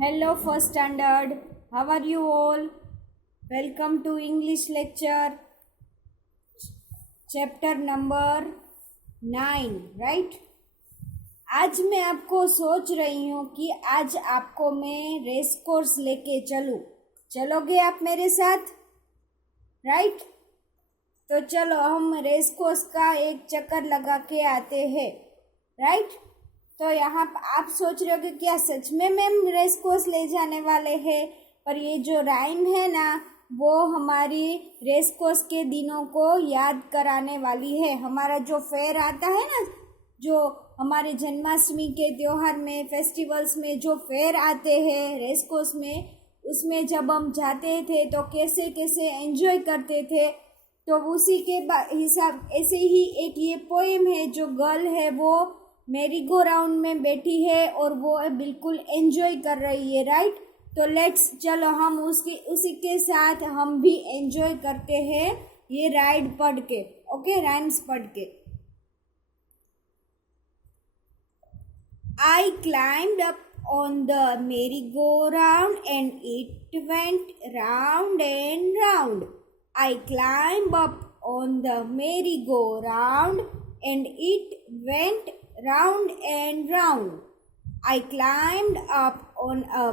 Hello, first standard. How are you all? Welcome to English lecture, chapter number 9, right? आज मैं आपको सोच रही हूँ कि आज आपको मैं रेस कोर्स लेके चलूँ। चलोगे आप मेरे साथ? राइट? तो चलो हम रेस कोर्स का एक चक्कर लगा के आते हैं। राइट? तो यहाँ आप सोच रहे हो कि क्या सच में मैम रेस कोर्स ले जाने वाले हैं, पर ये जो राइम है ना वो हमारी रेस कोर्स के दिनों को याद कराने वाली है। हमारा जो फेयर आता है ना, जो हमारे जन्माष्टमी के त्यौहार में, फेस्टिवल्स में जो फेयर आते हैं रेस कोर्स में, उसमें जब हम जाते थे तो कैसे कैसे एंजॉय करते थे। तो उसी के हिसाब ऐसे ही एक ये पोएम है, जो गर्ल है वो मेरी गो राउंड में बैठी है और वो बिल्कुल एंजॉय कर रही है। राइट? तो लेट्स चलो हम उसी के साथ हम भी एंजॉय करते हैं ये राइड पढ़ के। ओके, राइम्स पढ़ के। I climbed up on the merry-go-round and it went round and round. I climbed up on the merry-go-round and it went round and round. I climbed up on a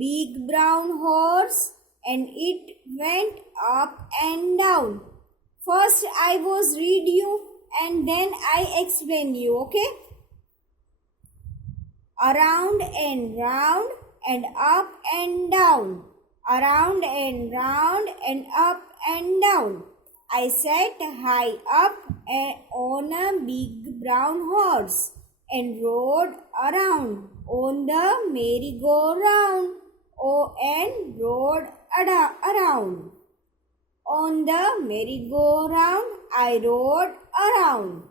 big brown horse and it went up and down. First I was read you and then I explain you, okay? Around and round and up and down. Around and round and up and down. I sat high up on a big brown horse and rode around on the merry-go-round. Oh, and rode around. On the merry-go-round, I rode around.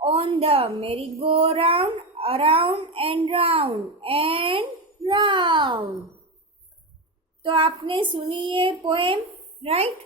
On the merry-go-round, around and round and round. तो आपने सुनी ये poem, right?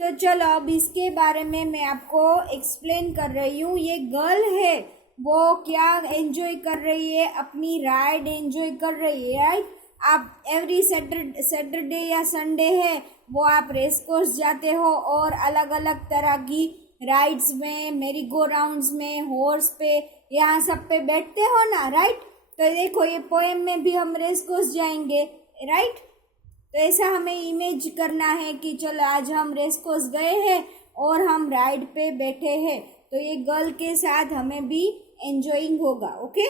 तो चलो अब इसके बारे में मैं आपको एक्सप्लेन कर रही हूँ। ये गर्ल है, वो क्या एंजॉय कर रही है? अपनी राइड एंजॉय कर रही है। राइट? आप एवरी सैटरडे या संडे है वो आप रेस कोर्स जाते हो और अलग अलग तरह की राइड्स में, मेरी गो राउंड्स में, हॉर्स पे, यहाँ सब पे बैठते हो ना। राइट? तो देखो ये पोएम में भी हम रेस कोर्स जाएंगे। राइट? तो ऐसा हमें इमेज करना है कि चलो आज हम रेस कोर्स गए हैं और हम राइड पे बैठे हैं, तो ये गर्ल के साथ हमें भी एंजॉइंग होगा। Okay?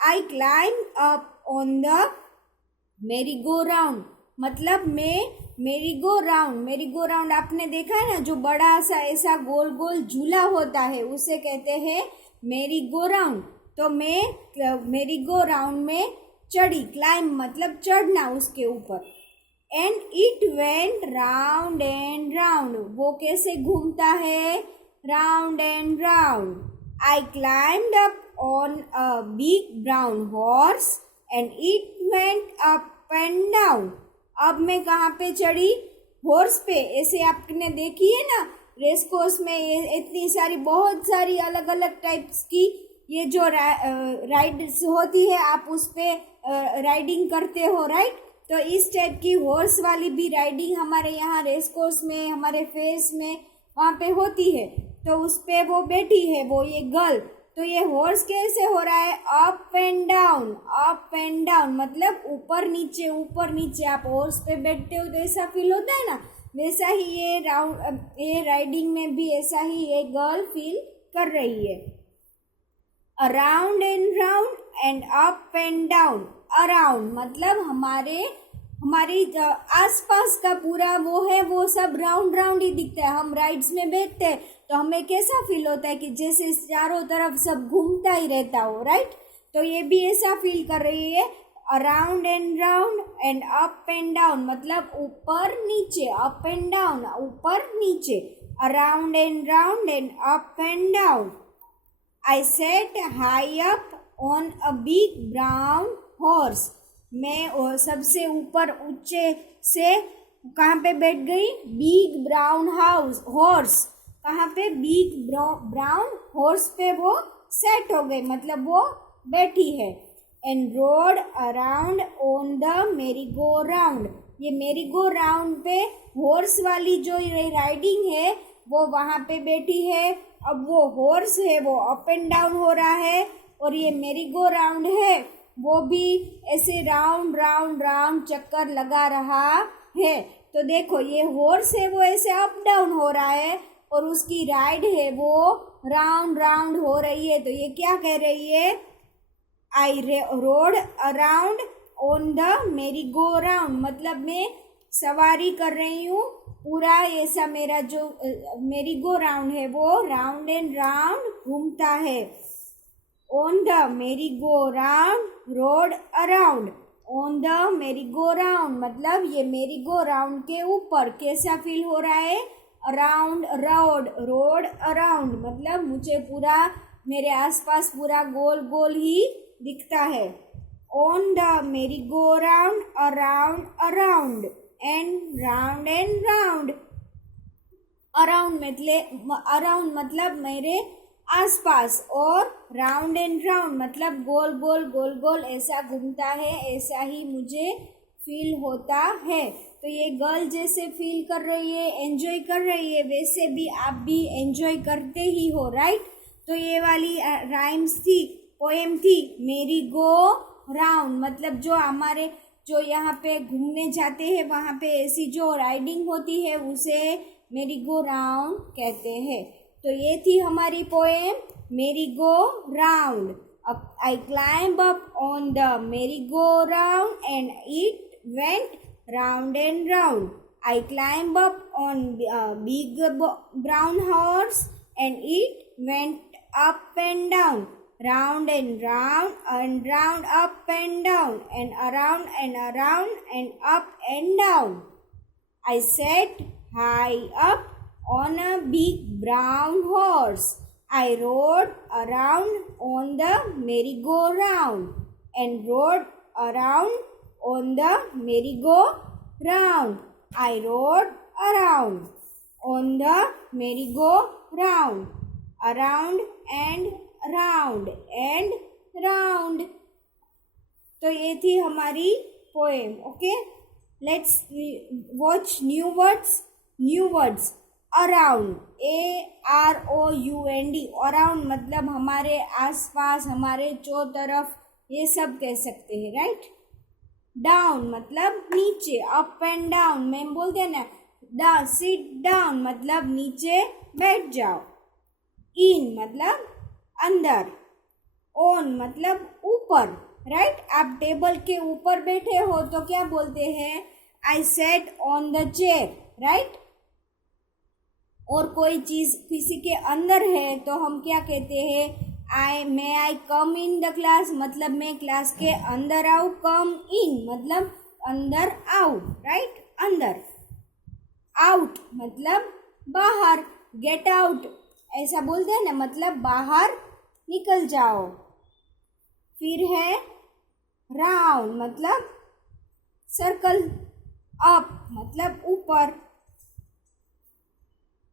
I climb up on the merry go round, मतलब मेरी गो राउंड आपने देखा है ना, जो बड़ा सा ऐसा गोल गोल झूला होता है उसे कहते हैं मेरी गो राउंड। तो मैं मेरी गो राउंड में चढ़ी, क्लाइम मतलब चढ़ना उसके ऊपर। And it went round and round, वो कैसे घूमता है? Round and round. I climbed up on a big brown horse and it went up and down. अब मैं कहाँ पे चढ़ी? हॉर्स पे। ऐसे आपने देखी है ना रेस कोर्स में, ये इतनी सारी, बहुत सारी अलग अलग टाइप्स की ये जो राइड्स होती है, आप उस पे राइडिंग करते हो। राइट? तो इस टाइप की हॉर्स वाली भी राइडिंग हमारे यहाँ रेस कोर्स में, हमारे फेयर्स में वहाँ पे होती है। तो उस पे वो बैठी है, वो ये गर्ल। तो ये हॉर्स कैसे हो रहा है? Up and down, up and down, मतलब ऊपर नीचे ऊपर नीचे। आप हॉर्स पे बैठते हो तो ऐसा फील होता है ना, वैसा ही ये राइडिंग में भी ऐसा ही ये गर्ल फील कर रही है। Around and round and up and down. Around मतलब हमारी आसपास का पूरा वो है, वो सब राउंड राउंड ही दिखता है। हम राइड्स में बैठते हैं तो हमें कैसा फील होता है कि जैसे चारों तरफ सब घूमता ही रहता हो। राइट? तो ये भी ऐसा फील कर रही है। Around and up and down मतलब ऊपर नीचे, अप एंड डाउन, ऊपर नीचे। Around and up and down. I set high up on a big brown horse, मैं सबसे ऊपर ऊंचे से कहाँ पे बैठ गई? Big brown horse. कहाँ पे? बिग ब्राउन हॉर्स पे वो सेट हो गई, मतलब वो बैठी है। and rode around on the merry-go-round. ये merry-go-round पे हॉर्स वाली जो राइडिंग है वो वहाँ पे बैठी है. अब वो हॉर्स है वो अप एंड डाउन हो रहा है और ये merry-go-round है वो भी ऐसे राउंड राउंड राउंड चक्कर लगा रहा है. तो देखो ये हॉर्स है वो ऐसे अप डाउन हो रहा है और उसकी राइड है वो राउंड राउंड हो रही है. तो ये क्या कह रही है? आई road around on the merry go round, मतलब मैं सवारी कर रही हूँ पूरा ऐसा मेरा जो मेरी गो राउंड है वो राउंड एंड राउंड घूमता है. On the merry go round road around. On the merry go round मतलब ये मेरी गो राउंड के ऊपर कैसा फील हो रहा है? अराउंड रोड अराउंड मतलब मुझे पूरा मेरे आसपास पूरा गोल गोल ही दिखता है. On the merry go round around around and round. Around मतलब मेरे आसपास और राउंड एंड राउंड मतलब गोल गोल ऐसा घूमता है, ऐसा ही मुझे फील होता है. तो ये गर्ल जैसे फील कर रही है, एंजॉय कर रही है, वैसे भी आप भी एंजॉय करते ही हो, राइट. तो ये वाली राइम्स थी, पोएम थी मेरी गो राउंड. मतलब जो हमारे जो यहाँ पे घूमने जाते हैं वहाँ पे ऐसी जो राइडिंग होती है उसे मेरी गो राउंड कहते हैं. तो ये थी हमारी पोएम मेरी गो राउंड. अब I climb up on the merry go round and it went round and round. I climbed up on a big brown horse and it went up and down, round and round, up and down, and around and up and down. I sat high up on a big brown horse. I rode around on the merry-go-round and rode around on the merry-go-round. I rode around on the merry-go-round, around and round and round. तो ये थी हमारी poem. Okay, let's watch new words. Around, AROUND. Around मतलब हमारे आसपास, हमारे चारों तरफ, ये सब कह सकते हैं, राइट. डाउन मतलब नीचे, अप एंड डाउन मैम बोलते हैं ना. सिट डाउन मतलब नीचे बैठ जाओ. इन मतलब अंदर. ऑन मतलब ऊपर, राइट. आप टेबल के ऊपर बैठे हो तो क्या बोलते हैं? I sat on the chair, right. और कोई चीज किसी के अंदर है तो हम क्या कहते हैं? आई कम इन द क्लास मतलब मैं क्लास के अंदर आऊँ. कम इन मतलब अंदर आऊँ, राइट. अंदर. आउट मतलब बाहर. गेट आउट ऐसा बोलते हैं ना, मतलब बाहर निकल जाओ. फिर है राउंड मतलब सर्कल. अप मतलब ऊपर.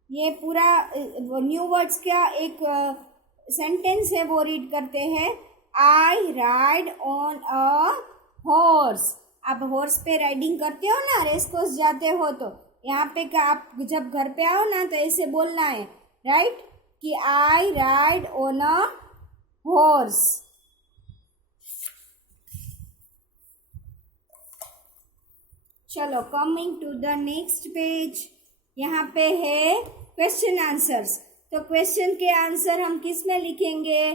ये पूरा न्यू वर्ड्स का एक सेंटेंस है वो रीड करते हैं. आई राइड ऑन अ हॉर्स. आप हॉर्स पे राइडिंग करते हो ना, रेस कोर्स जाते हो तो यहाँ पे का आप जब घर पे आओ ना तो ऐसे बोलना है, राइट, कि I ride on a horse. चलो, coming to the next page. यहाँ पे है क्वेश्चन आंसर्स. तो क्वेश्चन के आंसर हम किस में लिखेंगे?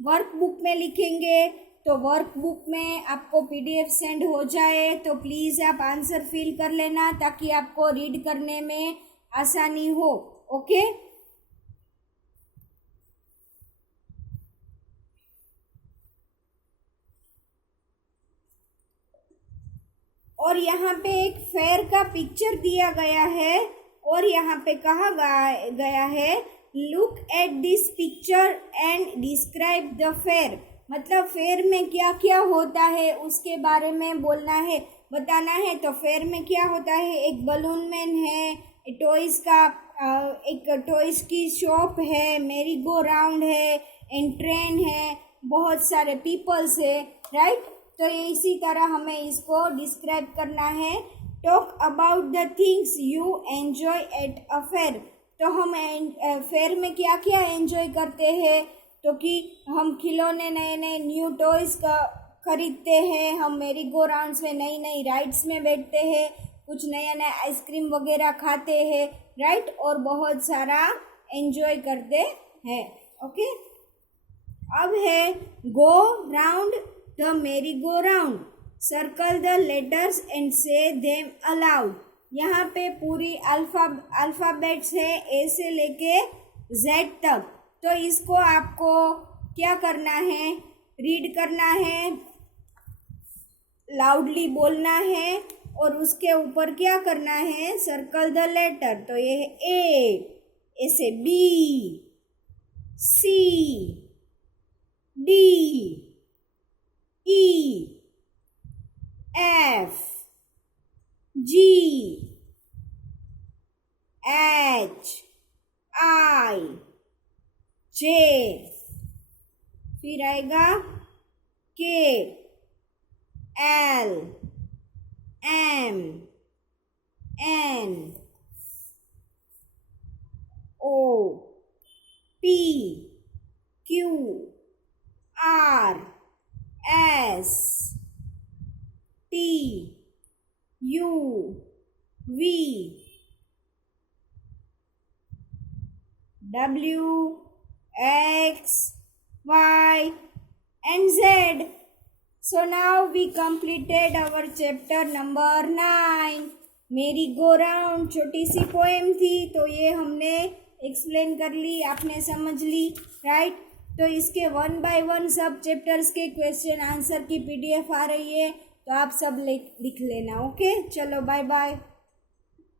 वर्कबुक में लिखेंगे. तो वर्कबुक में आपको PDF सेंड हो जाए तो प्लीज़ आप आंसर फिल कर लेना ताकि आपको रीड करने में आसानी हो. ओके. और यहाँ पे एक फेयर का पिक्चर दिया गया है और यहाँ पे कहा गया है look at this picture and describe the fair. मतलब फेयर में क्या क्या होता है उसके बारे में बोलना है, बताना है. तो फेयर में क्या होता है? एक बलून मैन है, टॉयज का एक टॉयज की शॉप है, मेरी गो राउंड है, एंड ट्रेन है, बहुत सारे पीपल्स है. राइट। तो इसी तरह हमें इसको डिस्क्राइब करना है। Talk about the things you enjoy at a fair. तो हम फेयर में क्या क्या एंजॉय करते हैं, तो कि हम खिलौने, नए नए न्यू टॉयज खरीदते हैं, हम मेरी गो राउंड्स में नई नई राइड्स में बैठते हैं, कुछ नया नया आइसक्रीम वगैरह खाते हैं, राइट, और बहुत सारा एंजॉय करते हैं। ओके, अब है go round the merry go round. Circle the letters and से देम अलाउड। यहाँ पे पूरी अल्फ़ाबेट्स है, ए से लेके जेड तक। तो इसको आपको क्या करना है, रीड करना है, लाउडली बोलना है, और उसके ऊपर क्या करना है, सर्कल द लेटर। तो ये है ए से B, C, D, E, F, G, H, I, J, फिर आएगा K, L, M, N, O, P, Q, R, S, T, U, V, W, X, Y and Z. So now we completed our chapter number 9. मेरी go round छोटी सी poem थी, तो ये हमने explain कर ली, आपने समझ ली, राइट। तो इसके 1 by 1 सब चैप्टर्स के क्वेश्चन आंसर की PDF आ रही है, तो आप सब लिख लेना। ओके, चलो बाय बाय।